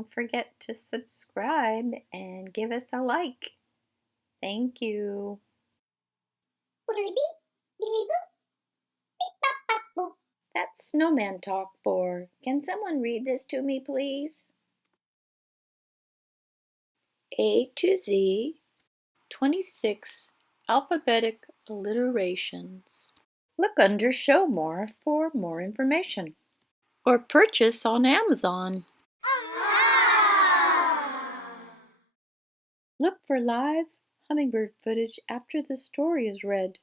don't forget to subscribe and give us a like. Thank you. That's snowman talk for. Can someone read this to me, please? A to Z, 26 alphabetic alliterations. Look under Show More for more information. Or purchase on Amazon. Look for live Hummingbird footage after the story is read.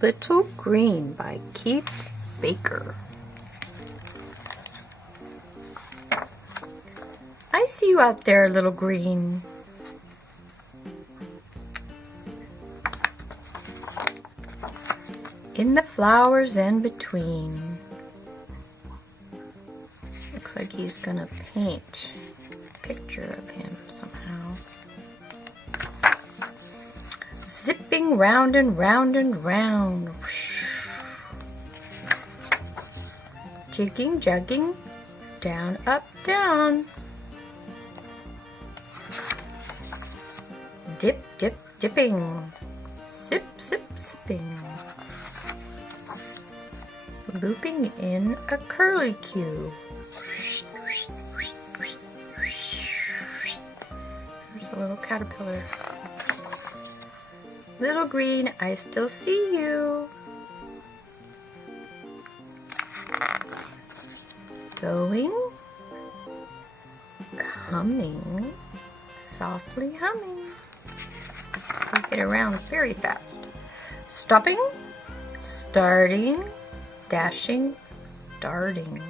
Little Green by Keith Baker. I see you out there, Little Green. In the flowers and between. Looks like he's gonna paint a picture of him somehow. Zipping round and round and round. Jigging, jugging, down, up, down. Dip, dip, dipping. Sip, sip, sipping. Looping in a curlicue. There's a little caterpillar. Little Green, I still see you. Going, coming, softly humming. We get around very fast. Stopping, starting, dashing, darting.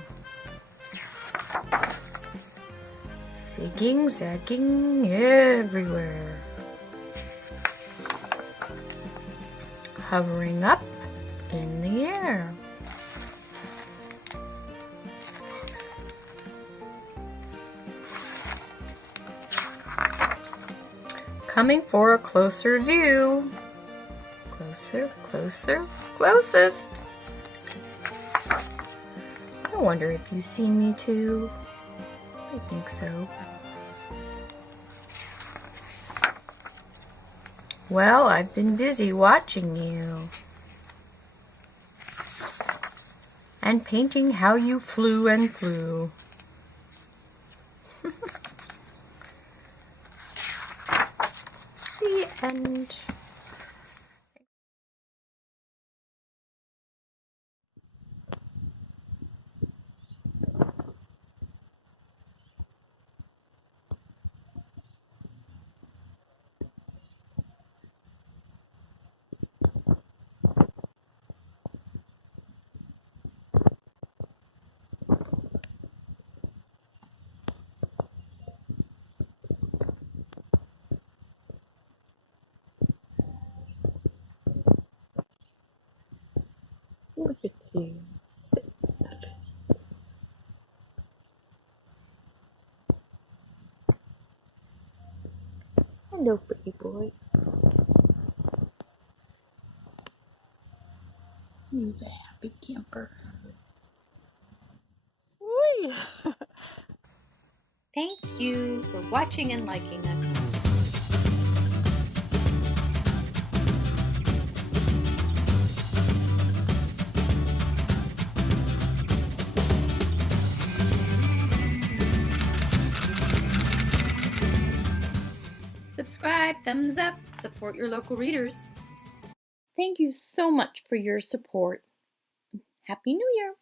Zigging, zagging everywhere. Hovering up in the air. Coming for a closer view. Closer, closer, closest. I wonder if you see me too. I think so. Well, I've been busy watching you. And painting how you flew and flew. The end. Look at you. Hello, pretty boy. He's a happy camper. Whee! Thank you for watching and liking us. Subscribe, thumbs up, support your local readers. Thank you so much for your support. Happy New Year!